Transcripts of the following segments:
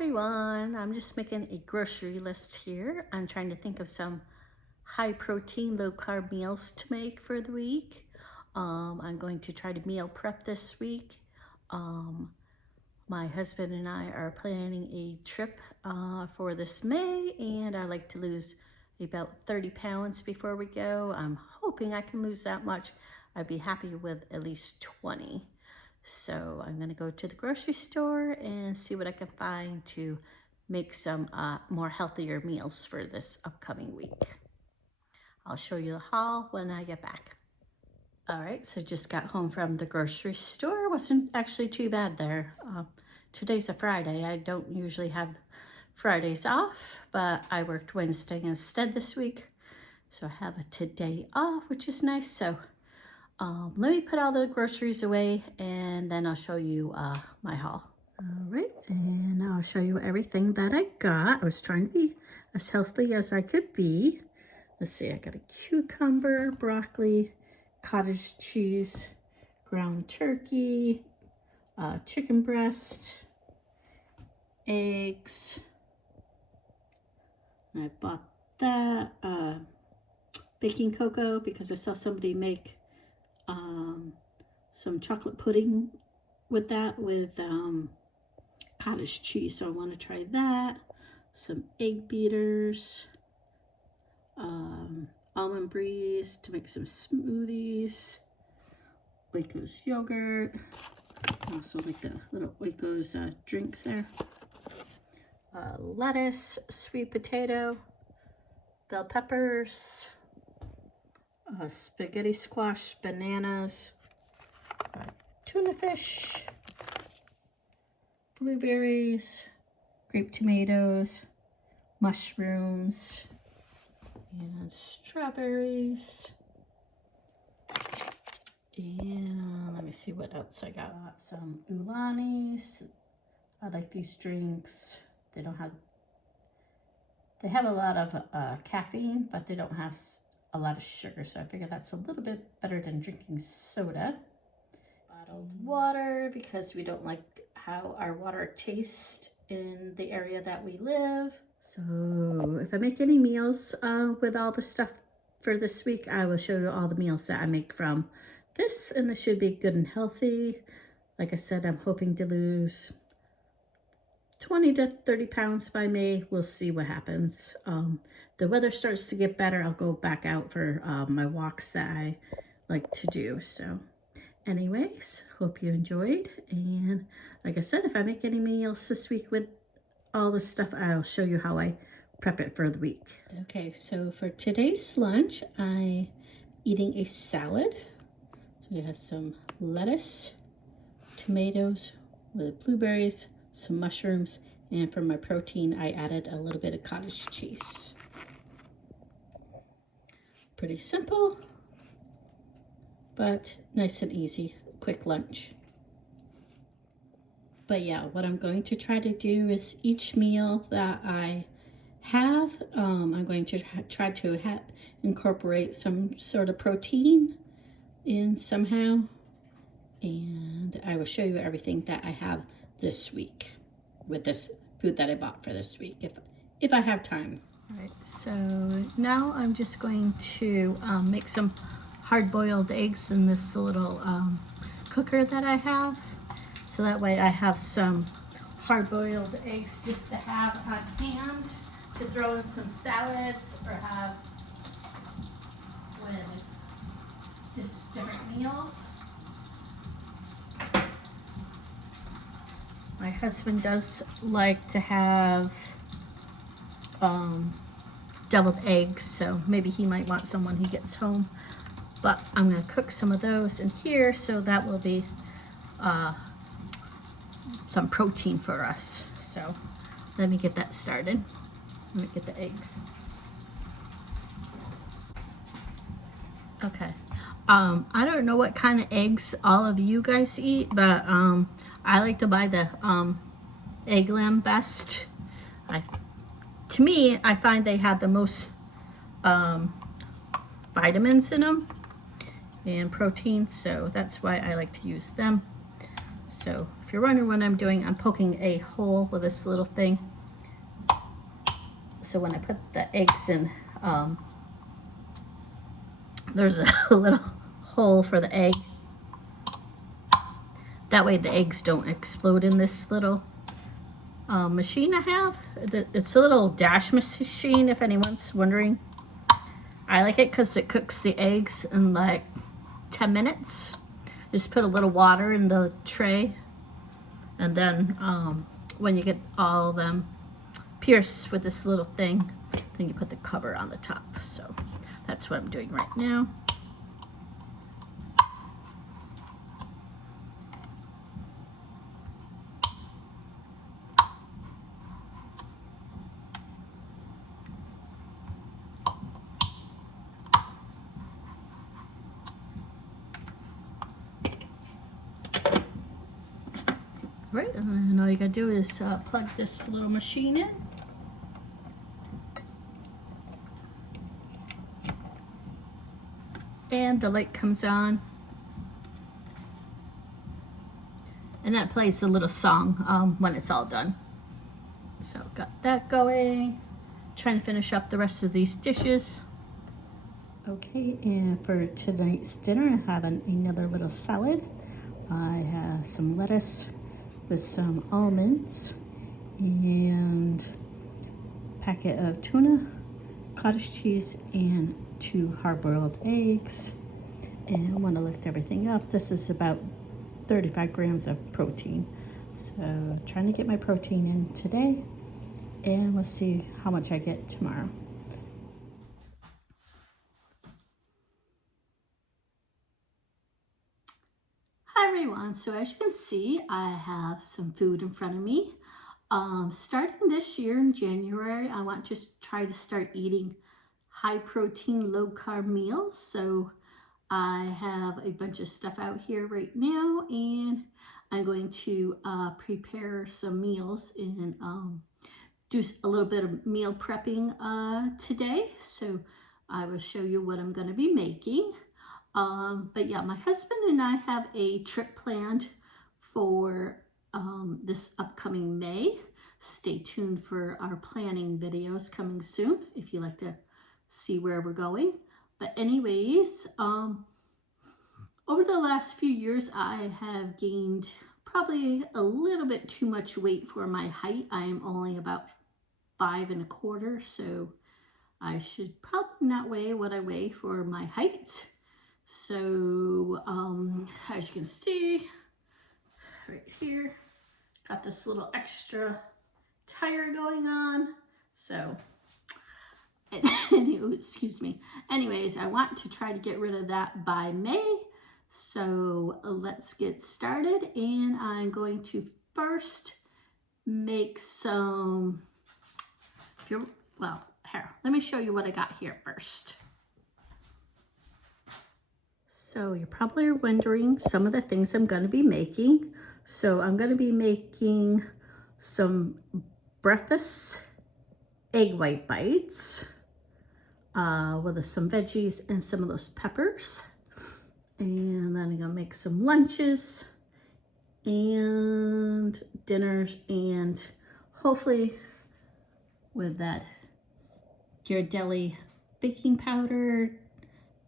everyone, I'm just making a grocery list here. I'm trying to think of some high protein, low carb meals to make for the week. I'm going to try to meal prep this week. My husband and I are planning a trip for this May, and I like to lose about 30 pounds before we go. I'm hoping I can lose that much. I'd be happy with at least 20. So I'm gonna go to the grocery store and see what I can find to make some more healthier meals for this upcoming week. I'll show you the haul when I get back. All right, so just got home from the grocery store. Wasn't actually too bad there. Today's a Friday. I don't usually have Fridays off, but I worked Wednesday instead this week. So I have a today off, which is nice. So let me put all the groceries away and then I'll show you my haul. All right, and I'll show you everything that I got. I was trying to be as healthy as I could be. Let's see, I got a cucumber, broccoli, cottage cheese, ground turkey, chicken breast, eggs. And I bought that baking cocoa because I saw somebody make some chocolate pudding with that with cottage cheese, so I want to try that. Some egg beaters, almond breeze to make some smoothies, Oikos yogurt, also like the little Oikos drinks there, lettuce, sweet potato, bell peppers, spaghetti squash, bananas, tuna fish, blueberries, grape tomatoes, mushrooms, and strawberries. And let me see what else I got. Some oolanis. I like these drinks. They have a lot of caffeine, but they don't have a lot of sugar, so I figure that's a little bit better than drinking soda. Bottled water, because we don't like how our water tastes in the area that we live. So if I make any meals with all the stuff for this week, I will show you all the meals that I make from this, and this should be good and healthy. Like I said, I'm hoping to lose 20 to 30 pounds by May. We'll see what happens. The weather starts to get better, I'll go back out for my walks that I like to do. So anyways, hope you enjoyed. And like I said, if I make any meals this week with all this stuff, I'll show you how I prep it for the week. Okay, so for today's lunch, I'm eating a salad. So we have some lettuce, tomatoes with blueberries, some mushrooms, and for my protein, I added a little bit of cottage cheese. Pretty simple, but nice and easy, quick lunch. But yeah, what I'm going to try to do is each meal that I have, I'm going to try to incorporate some sort of protein in somehow. And I will show you everything that I have this week with this food that I bought for this week, if I have time. All right, so now I'm just going to make some hard-boiled eggs in this little cooker that I have. So that way I have some hard-boiled eggs just to have on hand to throw in some salads or have with just different meals. My husband does like to have deviled eggs, so maybe he might want some when he gets home. But I'm going to cook some of those in here, so that will be some protein for us. So let me get that started. Let me get the eggs. Okay. I don't know what kind of eggs all of you guys eat, but I like to buy the egg lamb best. To me, I find they have the most vitamins in them and protein, so that's why I like to use them. So if you're wondering what I'm doing, I'm poking a hole with this little thing. So when I put the eggs in, there's a little hole for the egg. That way the eggs don't explode in this little machine I have. It's a little dash machine, if anyone's wondering. I like it because it cooks the eggs in like 10 minutes. Just put a little water in the tray, and then when you get all of them pierced with this little thing, then you put the cover on the top. So that's what I'm doing right now. Right, and then all you gotta do is plug this little machine in. And the light comes on. And that plays a little song when it's all done. So got that going. Trying to finish up the rest of these dishes. Okay, and for tonight's dinner, I have another little salad. I have some lettuce with some almonds and a packet of tuna, cottage cheese, and 2 hard-boiled eggs. And I want to lift everything up. This is about 35 grams of protein. So trying to get my protein in today, and let's see how much I get tomorrow. Hi everyone, so as you can see, I have some food in front of me. Starting this year in January, I want to try to start eating high protein, low carb meals. So I have a bunch of stuff out here right now, and I'm going to prepare some meals and do a little bit of meal prepping today. So I will show you what I'm going to be making. But yeah, my husband and I have a trip planned for this upcoming May. Stay tuned for our planning videos coming soon if you like to see where we're going. But anyways, over the last few years, I have gained probably a little bit too much weight for my height. I am only about 5 1/4, so I should probably not weigh what I weigh for my height. So as you can see right here, got this little extra tire going on. So excuse me. Anyways, I want to try to get rid of that by May. So let's get started, and I'm going to first make some, well, here, let me show you what I got here first. So you're probably wondering some of the things I'm going to be making. So I'm going to be making some breakfast egg white bites with some veggies and some of those peppers. And then I'm going to make some lunches and dinners, and hopefully with that Ghirardelli baking powder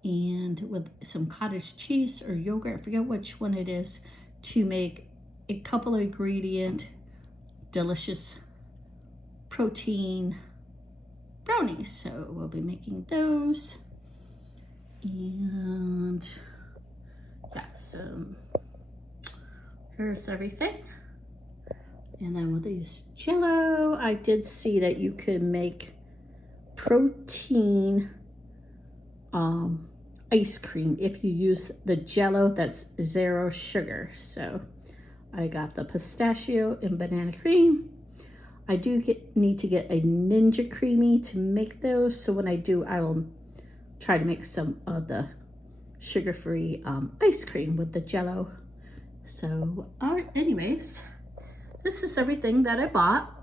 and with some cottage cheese or yogurt, I forget which one it is, to make a couple of ingredient delicious protein brownies. So we'll be making those. And yeah, so here's everything. And then with these Jell-O, I did see that you could make protein ice cream if you use the Jell-O that's 0 sugar. So I got the pistachio and banana cream. I do need to get a Ninja Creamy to make those. So when I do, I will try to make some of the sugar-free ice cream with the Jell-O. So, all right, anyways, this is everything that I bought.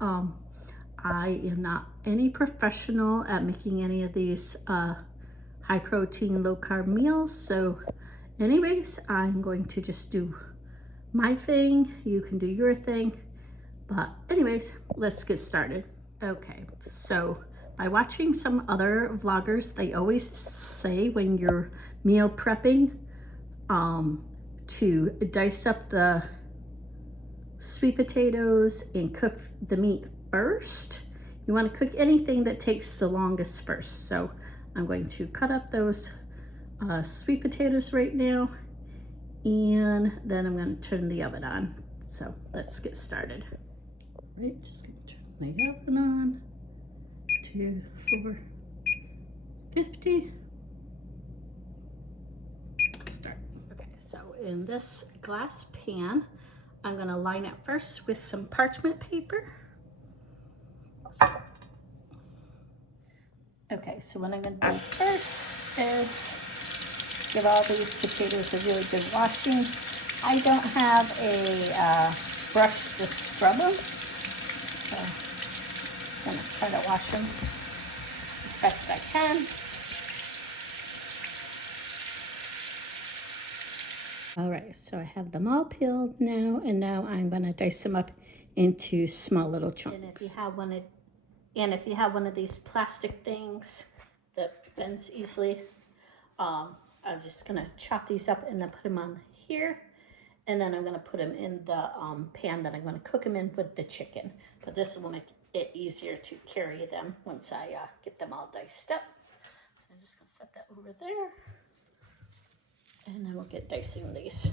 I am not any professional at making any of these high protein, low carb meals. So anyways, I'm going to just do my thing, you can do your thing. But anyways, let's get started. Okay, so by watching some other vloggers, they always say when you're meal prepping, to dice up the sweet potatoes and cook the meat first. You want to cook anything that takes the longest first. So I'm going to cut up those sweet potatoes right now, and then I'm going to turn the oven on. So let's get started. Right, just going to turn the oven on to 450. Start. Okay, so in this glass pan, I'm going to line it first with some parchment paper. Okay, so what I'm going to do first is give all these potatoes a really good washing. I don't have a brush to scrub them, so I'm going to try to wash them as best I can. All right, so I have them all peeled now, and now I'm going to dice them up into small little chunks. And if you have one of these plastic things that bends easily, I'm just gonna chop these up and then put them on here, and then I'm gonna put them in the pan that I'm gonna cook them in with the chicken. But this will make it easier to carry them once I get them all diced up. So I'm just gonna set that over there, and then we'll get dicing these.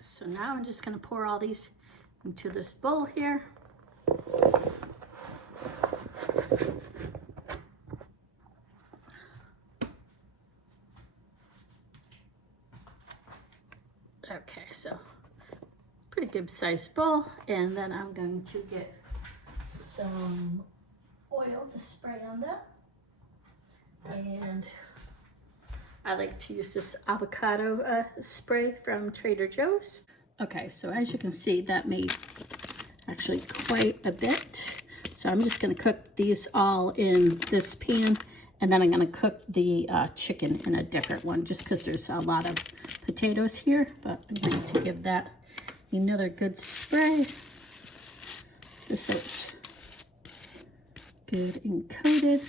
So now I'm just gonna pour all these into this bowl here. Okay, so pretty good sized bowl, and then I'm going to get some oil to spray on that. And I like to use this avocado spray from Trader Joe's. Okay, so as you can see, that made actually quite a bit. So I'm just gonna cook these all in this pan, and then I'm gonna cook the chicken in a different one, just because there's a lot of potatoes here, but I'm going to give that another good spray. This is good and coated.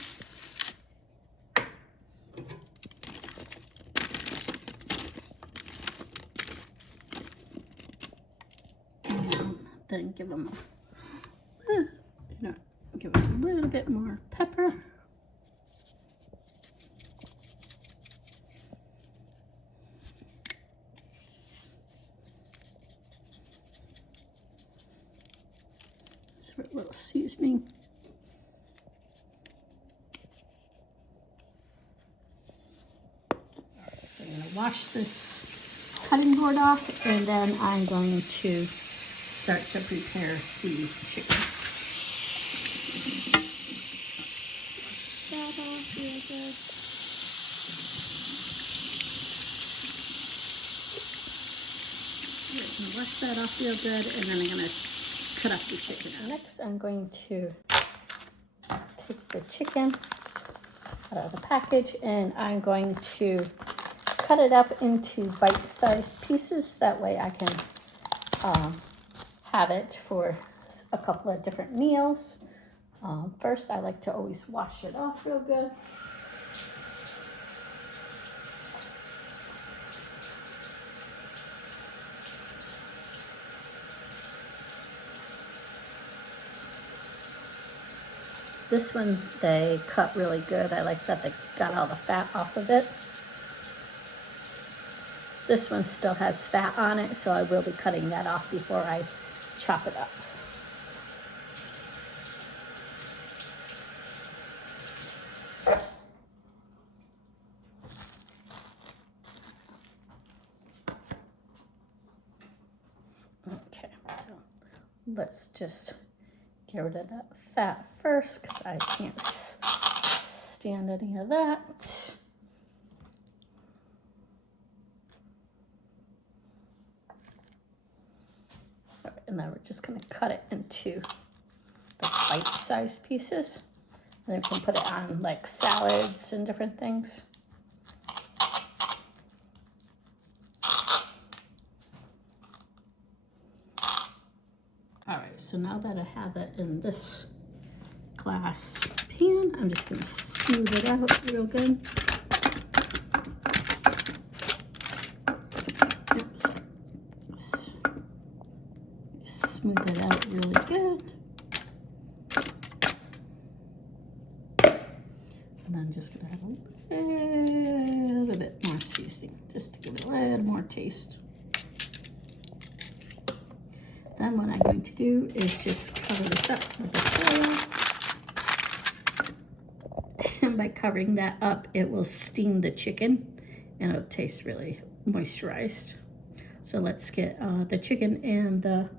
Then give them give them a little bit more pepper. So a little seasoning. All right, so I'm going to wash this cutting board off, and then I'm going to start to prepare the chicken. That off real good. I'm going to wash that off real good, and then I'm going to cut up the chicken out. Next, I'm going to take the chicken out of the package, and I'm going to cut it up into bite-sized pieces. That way I can have it for a couple of different meals. First, I like to always wash it off real good. This one they cut really good. I like that they got all the fat off of it. This one still has fat on it, so I will be cutting that off before I chop it up. Okay, so let's just get rid of that fat first because I can't stand any of that. All right, and then we're just going to cut it into the bite-sized pieces. And then we can put it on like salads and different things. All right, so now that I have it in this glass pan, I'm just going to smooth it out real good. Oops. Smooth it out really good. And then just going to have a little bit more seasoning, just to give it a little more taste. Then what I'm going to do is just cover this up with the foil. And by covering that up, it will steam the chicken and it'll taste really moisturized. So let's get the chicken and the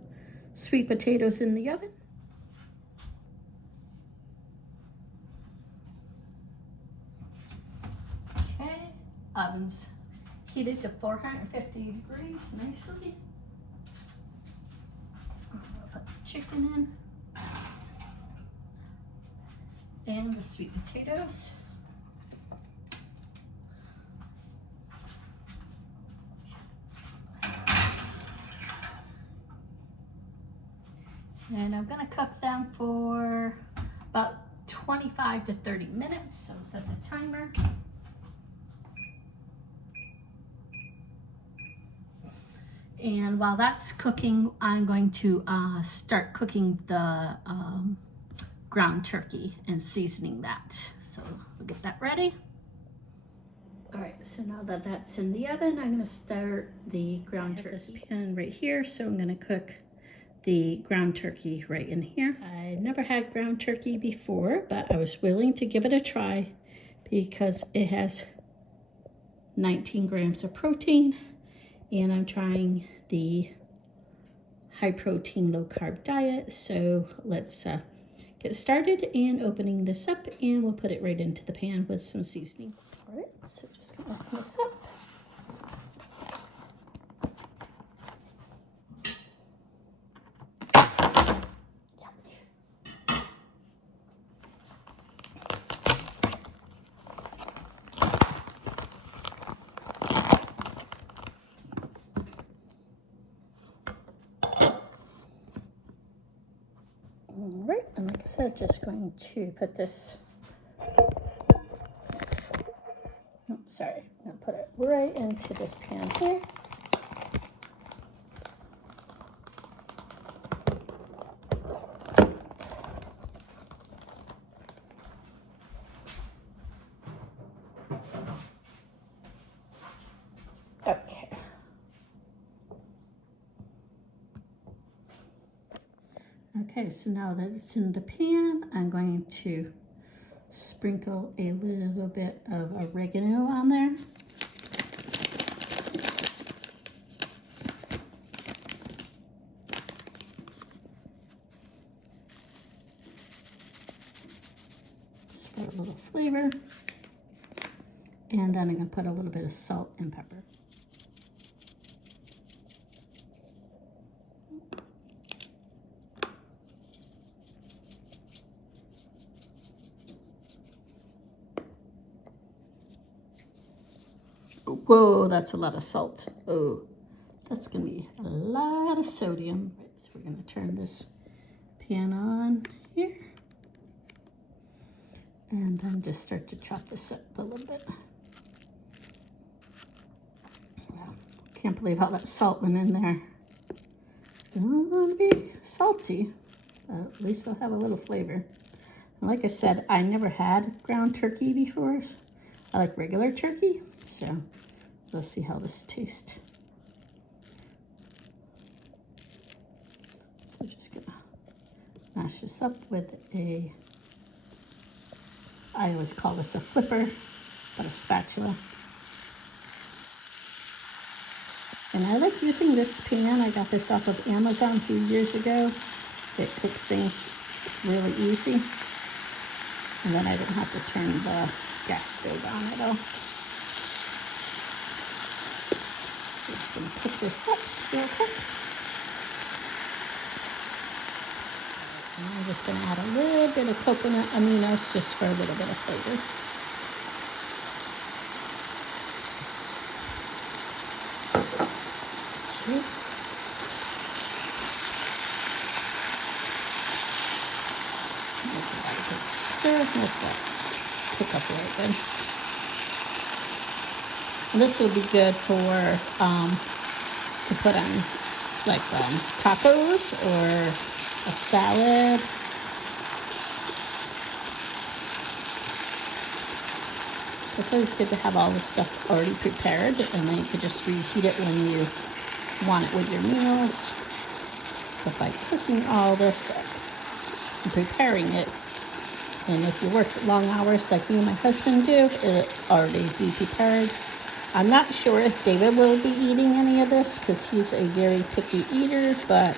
sweet potatoes in the oven. Okay, oven's heated to 450 degrees nicely. Put the chicken in and the sweet potatoes. And I'm gonna cook them for about 25 to 30 minutes. So set the timer. And while that's cooking, I'm going to start cooking the ground turkey and seasoning that. So we'll get that ready. All right, so now that that's in the oven, I'm gonna start the ground turkey. This pan right here, so I'm gonna cook the ground turkey right in here. I've never had ground turkey before, but I was willing to give it a try because it has 19 grams of protein. And I'm trying the high protein, low carb diet. So let's get started and opening this up, and we'll put it right into the pan with some seasoning. All right, so just gonna open this up. All right, and like I said, just going to put this, oops, sorry, I'm gonna put it right into this pan here. Okay. Okay, so now that it's in the pan, I'm going to sprinkle a little bit of oregano on there. Just for a little flavor. And then I'm going to put a little bit of salt and pepper. Whoa, that's a lot of salt. Oh, that's going to be a lot of sodium. Right, so we're going to turn this pan on here. And then just start to chop this up a little bit. Wow, can't believe all that salt went in there. It's going to be salty, but at least it'll have a little flavor. Like I said, I never had ground turkey before. I like regular turkey, so let's see how this tastes. So I'm just gonna mash this up with a, I always call this a flipper, but a spatula. And I like using this pan. I got this off of Amazon a few years ago. It cooks things really easy. And then I don't have to turn the gas stove on at all. Just gonna cook this up real quick. And I'm just gonna add a little bit of coconut aminos just for a little bit of flavor. Stir, let that cook up really good. And this will be good for to put on like tacos or a salad. It's always good to have all this stuff already prepared, and then you could just reheat it when you want it with your meals. But by cooking all this and preparing it, and if you work long hours like me and my husband do, it'll already be prepared. I'm not sure if David will be eating any of this because he's a very picky eater, but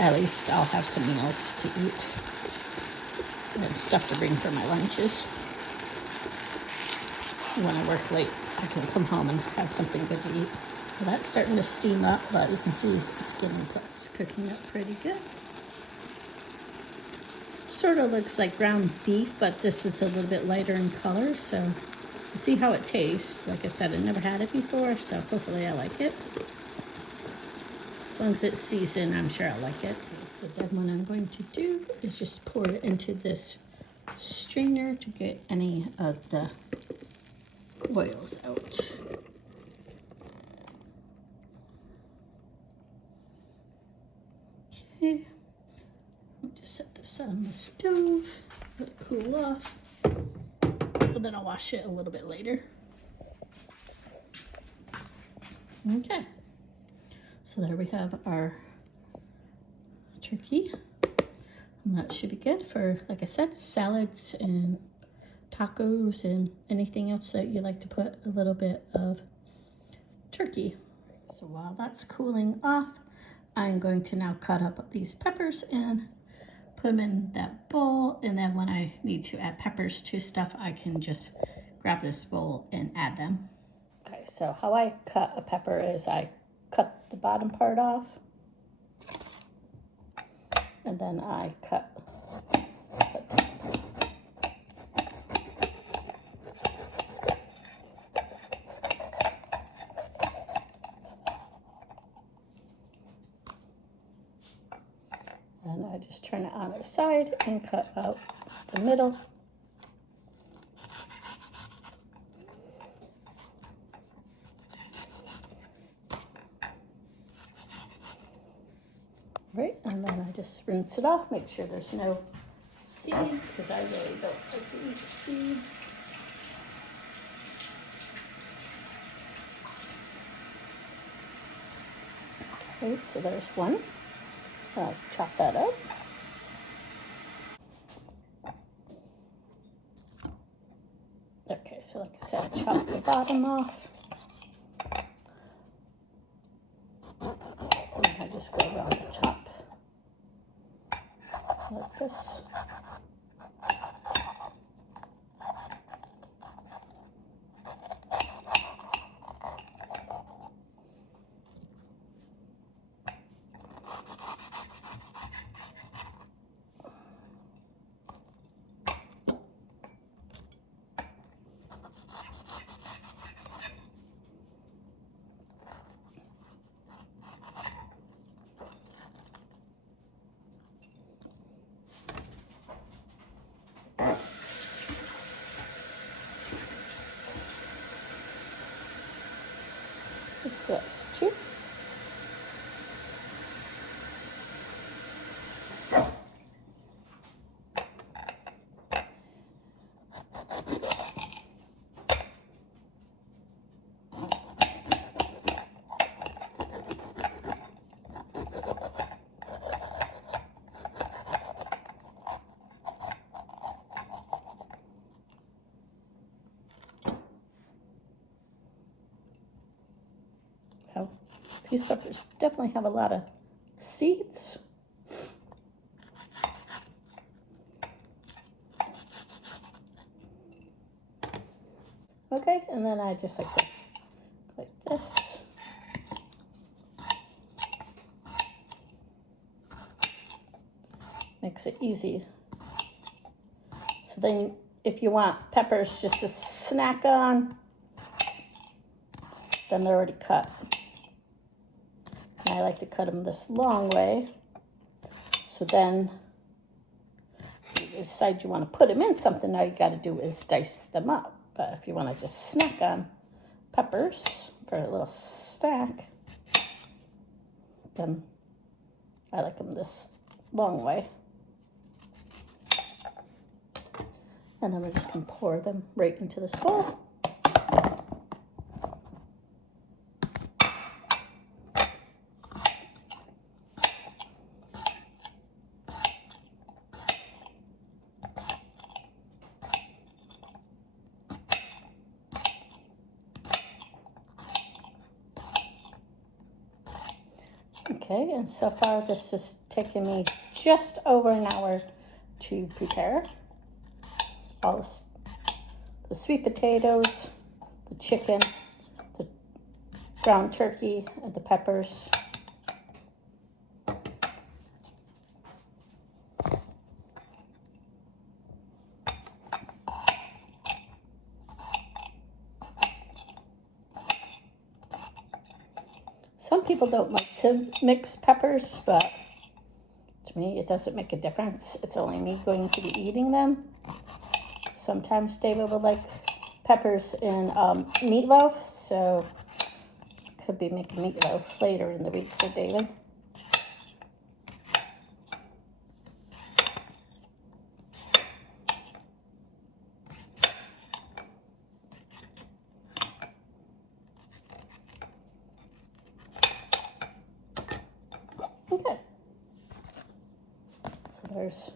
at least I'll have some meals to eat and stuff to bring for my lunches. When I work late, I can come home and have something good to eat. Well, that's starting to steam up, but you can see it's getting close. Cooking up pretty good. Sort of looks like ground beef, but this is a little bit lighter in color, so we'll see how it tastes. Like I said, I never had it before, so hopefully I like it. As long as it's seasoned, I'm sure I'll like it. So then what I'm going to do is just pour it into this strainer to get any of the oils out. Okay, just set this on the stove, let it cool off, and then I'll wash it a little bit later. Okay, so there we have our turkey, and that should be good for, like I said, salads and tacos and anything else that you like to put a little bit of turkey. So while that's cooling off, I'm going to now cut up these peppers and put them in that bowl, and then when I need to add peppers to stuff, I can just grab this bowl and add them. Okay, so how I cut a pepper is I cut the bottom part off, and then I cut and I just turn it on its side and cut out the middle. Right, and then I just rinse it off, make sure there's no seeds, because I really don't like to eat seeds. Okay, so there's one. I'll chop that up. Okay, so like I said, I chopped the bottom off. And I just go around the top like this. So that's two. these peppers definitely have a lot of seeds. Okay, and then I just like to like this. Makes it easy. So then if you want peppers just to snack on, then they're already cut. And I like to cut them this long way. So then if you decide you want to put them in something, all you got to do is dice them up. But if you want to just snack on peppers for a little stack, then I like them this long way. And then we're just going to pour them right into this bowl. Okay, and so far this is taking me just over an hour to prepare. All the sweet potatoes, the chicken, the ground turkey, and the peppers. Some people don't like to mix peppers, but to me it doesn't make a difference. It's only me going to be eating them. Sometimes David would like peppers in meatloaf, so could be making meatloaf later in the week for David. Okay, so there's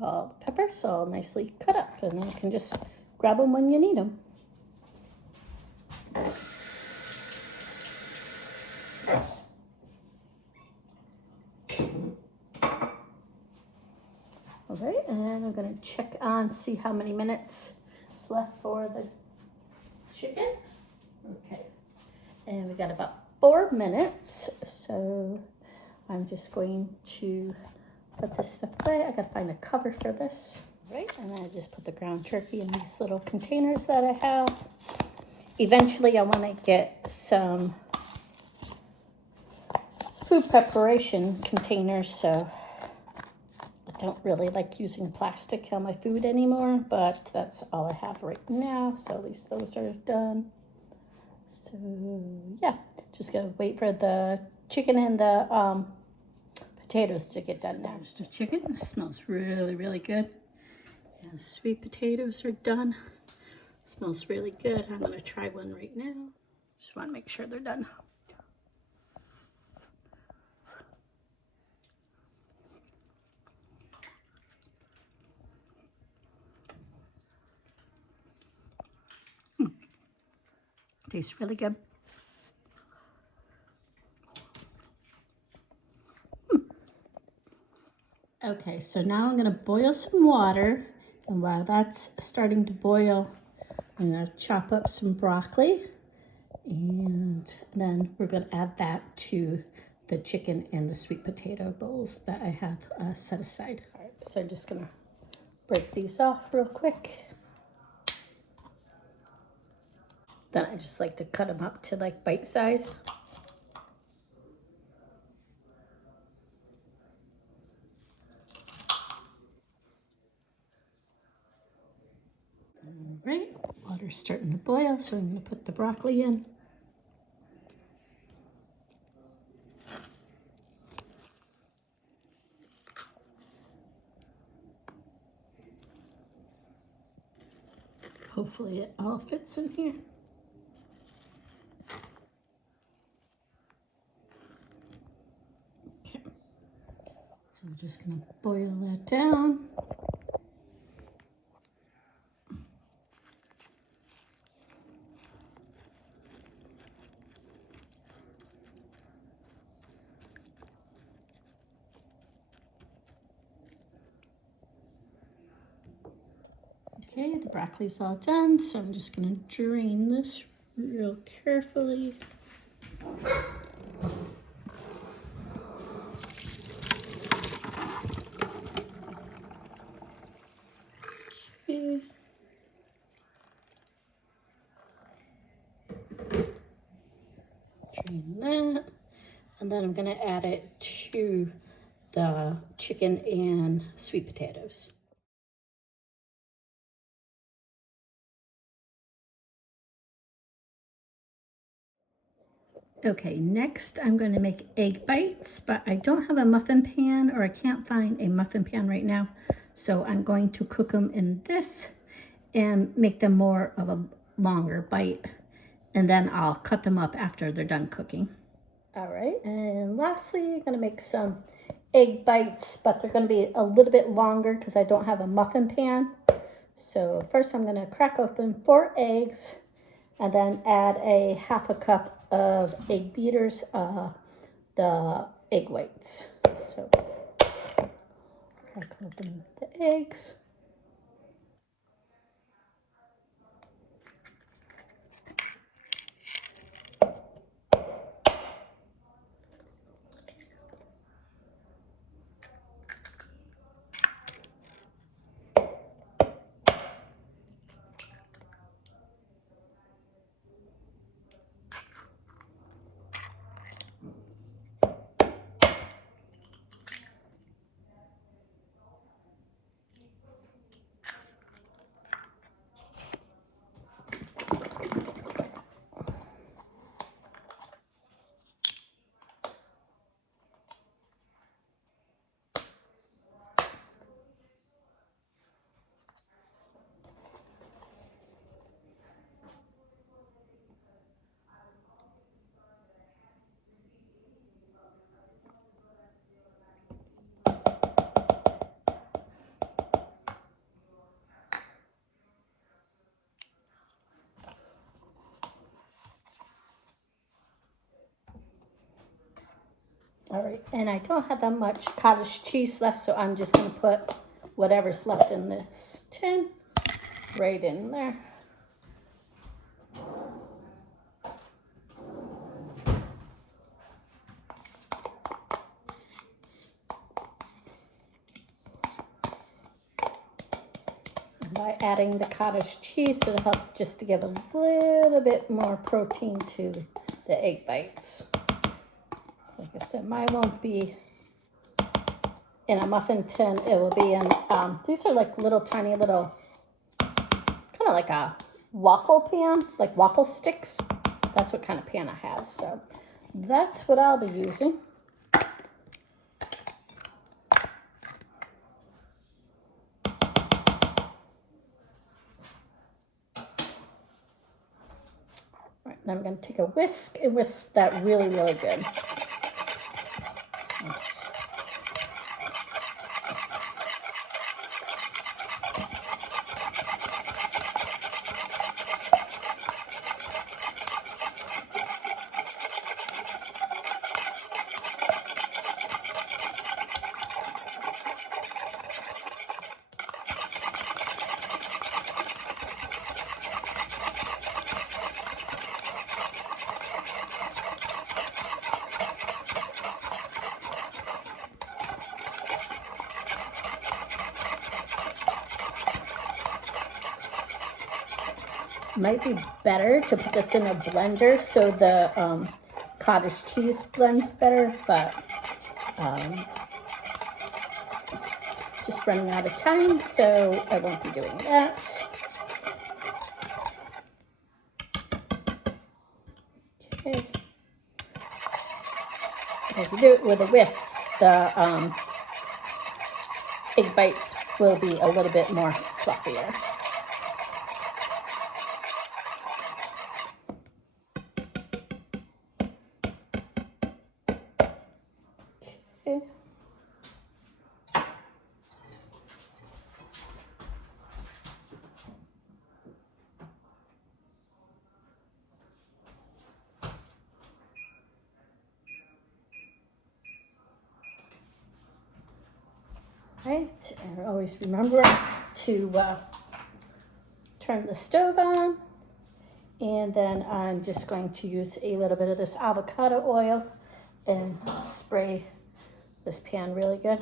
all the peppers all nicely cut up, and then you can just grab them when you need them. All right, and I'm gonna check on, see how many minutes is left for the chicken. Okay, and we got about 4 minutes, so I'm just going to put this stuff away. I gotta find a cover for this. Right, and then I just put the ground turkey in these little containers that I have. Eventually I wanna get some food preparation containers, so I don't really like using plastic on my food anymore, but that's all I have right now, so at least those are done. So yeah, just gotta wait for the chicken and the potatoes to get done now. There's the chicken. It smells really, really good. And the sweet potatoes are done. Smells really good. I'm gonna try one right now. Just wanna make sure they're done. Tastes really good. Okay, so now I'm gonna boil some water, and while that's starting to boil, I'm gonna chop up some broccoli, and then we're gonna add that to the chicken and the sweet potato bowls that I have set aside. All right, so I'm just gonna break these off real quick. Then I just like to cut them up to like bite size. All right, water's starting to boil, so I'm gonna put the broccoli in. Hopefully it all fits in here. Okay, so I'm just gonna boil that down. Okay, the broccoli's all done, so I'm just gonna drain this real carefully. Okay. Drain that, and then I'm gonna add it to the chicken and sweet potatoes. Okay, next I'm going to make egg bites, but I don't have a muffin pan, or I can't find a muffin pan right now. So I'm going to cook them in this and make them more of a longer bite. And then I'll cut them up after they're done cooking. All right, and lastly, I'm going to make some egg bites, but they're going to be a little bit longer because I don't have a muffin pan. So first I'm going to crack open 4 eggs and then add a half a cup of egg beaters, the egg whites. So crack open the eggs. All right, and I don't have that much cottage cheese left, so I'm just gonna put whatever's left in this tin right in there. By adding the cottage cheese, it'll help just to give a little bit more protein to the egg bites. Like I said, mine won't be in a muffin tin. It will be in, these are like little tiny little, kind of like a waffle pan, like waffle sticks. That's what kind of pan I have. So that's what I'll be using. All right, now I'm going to take a whisk and whisk that really, really good. Might be better to put this in a blender so the cottage cheese blends better, but just running out of time, so I won't be doing that. Okay. If you do it with a whisk, the egg bites will be a little bit more fluffier. Okay. Right, and always remember to turn the stove on, and then I'm just going to use a little bit of this avocado oil and spray this pan really good.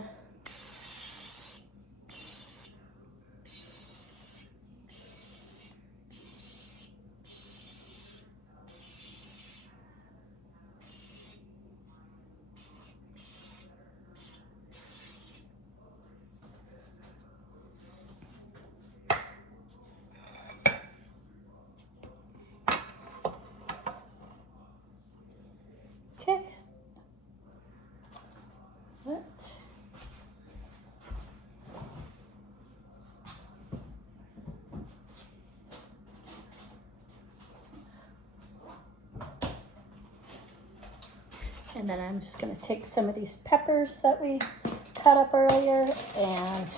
Okay. What? And then I'm just going to take some of these peppers that we cut up earlier and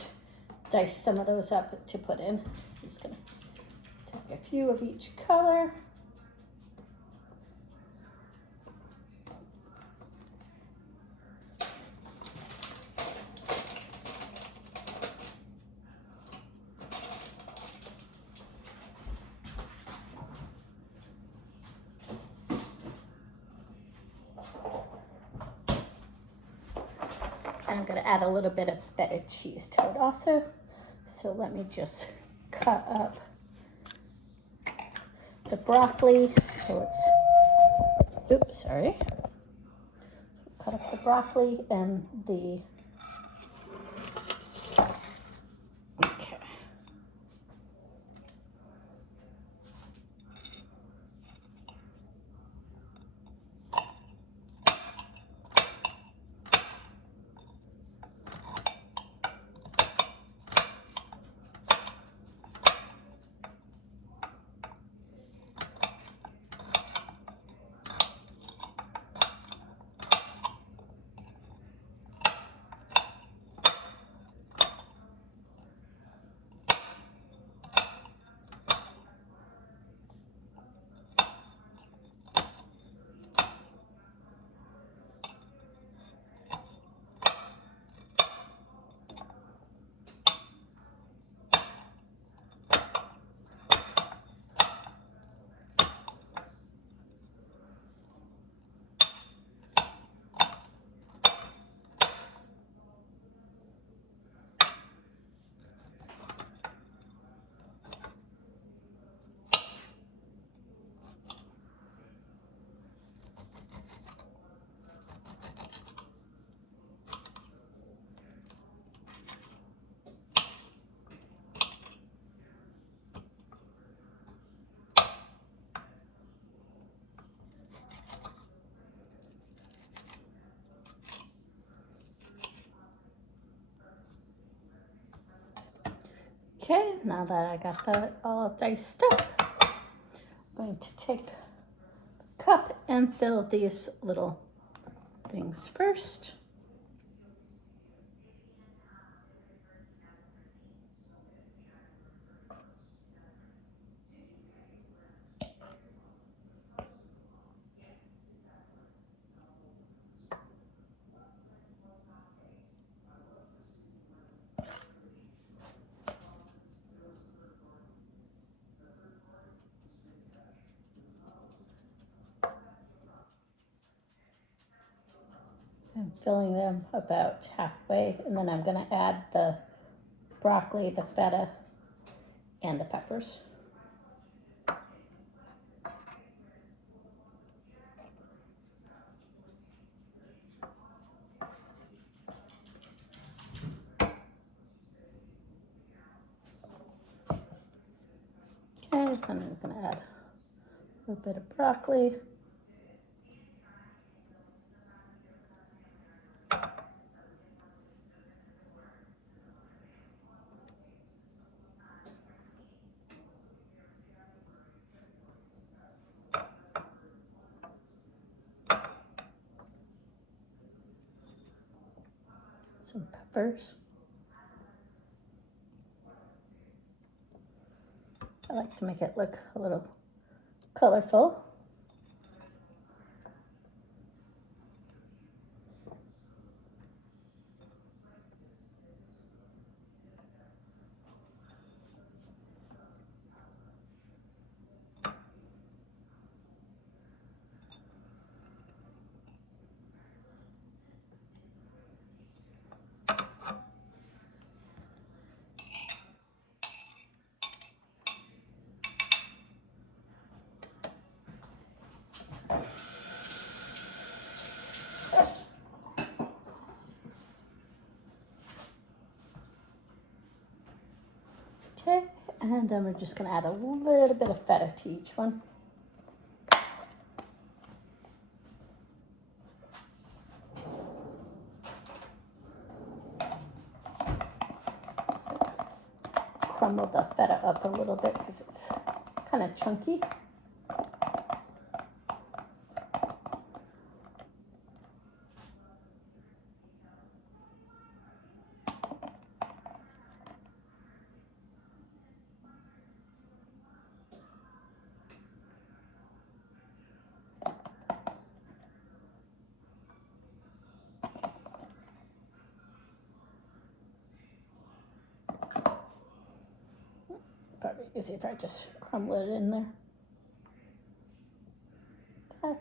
dice some of those up to put in. So I'm just going to take a few of each color. And I'm going to add a little bit of feta cheese to it also. So let me just cut up the broccoli. So it's, oops, sorry. Cut up the broccoli and the, okay. Okay, now that I got that all diced up, I'm going to take a cup and fill these little things first. I'm filling them about halfway, and then I'm going to add the broccoli, the feta, and the peppers. Okay, and I'm going to add a little bit of broccoli. Some peppers. I like to make it look a little colorful. Okay, and then we're just gonna add a little bit of feta to each one. Just gonna crumble the feta up a little bit because it's kind of chunky. Probably easy if I just crumble it in there. That.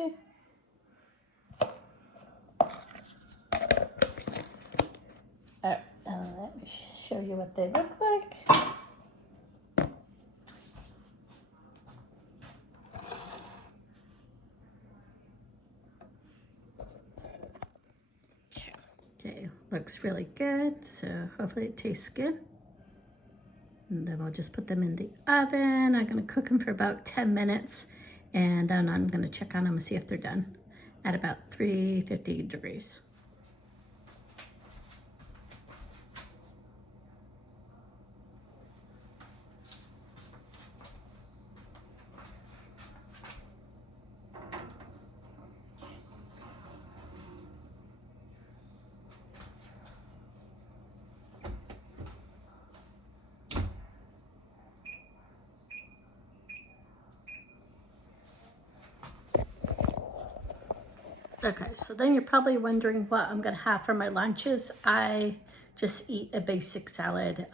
Okay. Alright, let me show you what they look like. Okay, looks really good, so hopefully it tastes good. And then I'll just put them in the oven. I'm gonna cook them for about 10 minutes, and then I'm gonna check on them and see if they're done at about 350 degrees. Okay, so then you're probably wondering what I'm gonna have for my lunches. I just eat a basic salad.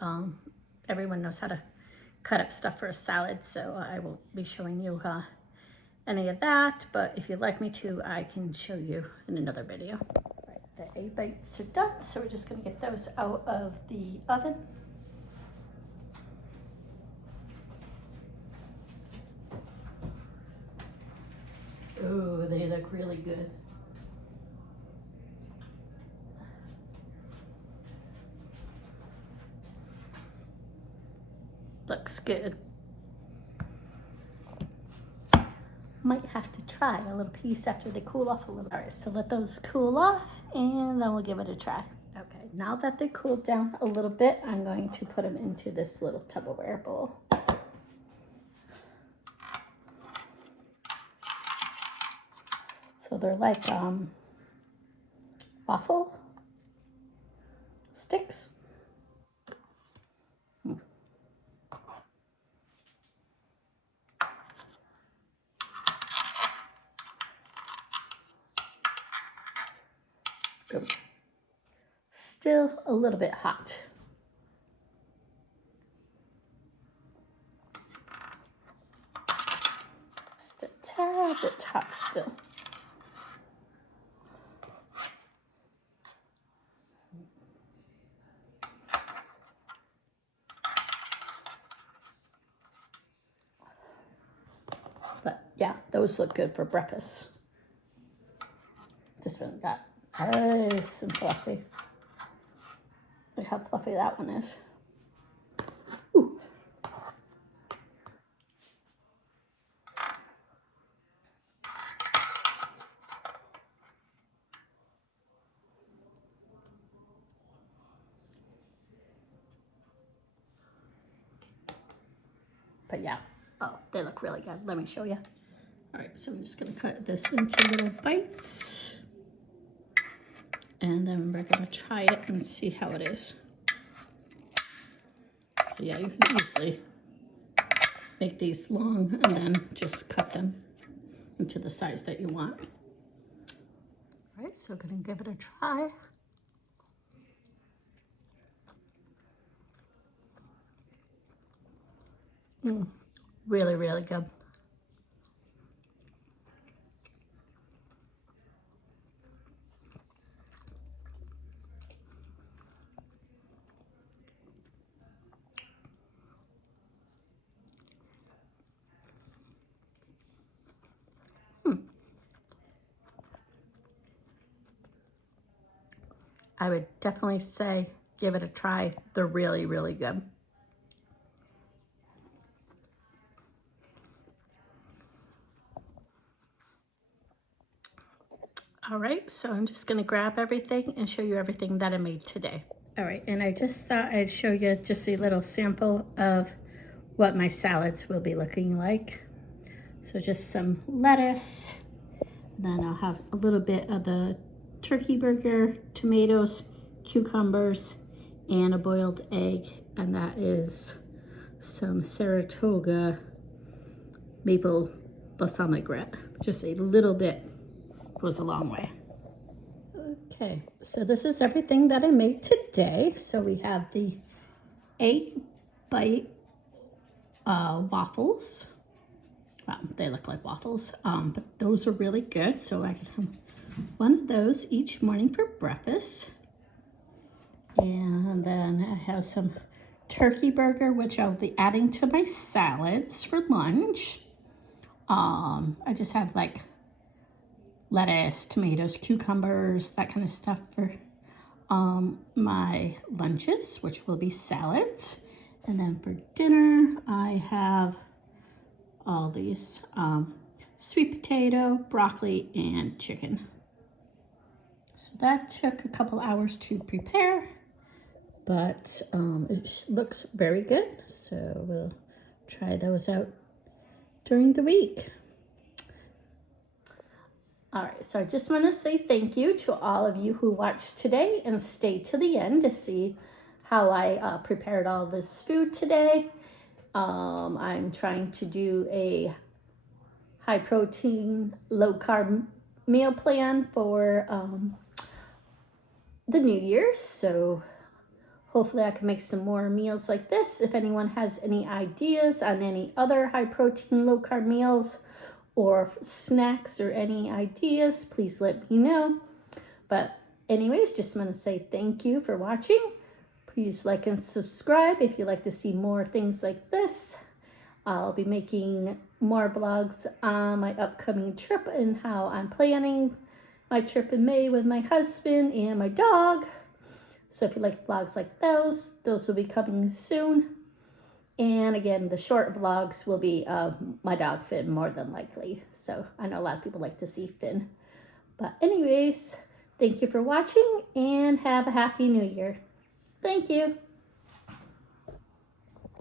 Everyone knows how to cut up stuff for a salad, so I won't be showing you any of that, but if you'd like me to, I can show you in another video. Right, the egg bites are done, so we're just gonna get those out of the oven. Oh, they look really good. Looks good. Might have to try a little piece after they cool off a little. All right, so let those cool off and then we'll give it a try. Okay, now that they cooled down a little bit, I'm going to put them into this little Tupperware bowl. So they're like waffle sticks. Still a little bit hot. Just a tad bit hot still. But yeah, those look good for breakfast. Just really that nice and fluffy. Look how fluffy that one is. Ooh. But yeah, oh, they look really good. Let me show you. All right, so I'm just gonna cut this into little bites. And then we're gonna try it and see how it is. Yeah, you can easily make these long and then just cut them into the size that you want. All right, so I'm gonna give it a try. Really, really good. I would definitely say give it a try. They're really, really good. All right, so I'm just gonna grab everything and show you everything that I made today. All right, and I just thought I'd show you just a little sample of what my salads will be looking like. So just some lettuce, then I'll have a little bit of the turkey burger, tomatoes, cucumbers, and a boiled egg, and that is some Saratoga maple balsamic vinaigrette. Just a little bit goes a long way. Okay, so this is everything that I made today. So we have the 8-bite waffles. Well, they look like waffles, but those are really good. So I can have one of those each morning for breakfast. And then I have some turkey burger, which I'll be adding to my salads for lunch. I just have like lettuce, tomatoes, cucumbers, that kind of stuff for my lunches, which will be salads. And then for dinner, I have all these sweet potato, broccoli, and chicken. So that took a couple hours to prepare, but it looks very good. So we'll try those out during the week. All right, so I just want to say thank you to all of you who watched today and stayed to the end to see how I prepared all this food today. I'm trying to do a high protein, low carb meal plan for the New Year's. So hopefully I can make some more meals like this. If anyone has any ideas on any other high protein, low carb meals or snacks or any ideas, please let me know. But anyways, just want to say thank you for watching. Please like and subscribe if you'd like to see more things like this. I'll be making more vlogs on my upcoming trip and how I'm planning my trip in May with my husband and my dog. So if you like vlogs like those will be coming soon. And again, the short vlogs will be my dog Finn, more than likely. So I know a lot of people like to see Finn. But anyways, thank you for watching and have a happy new year. Thank you.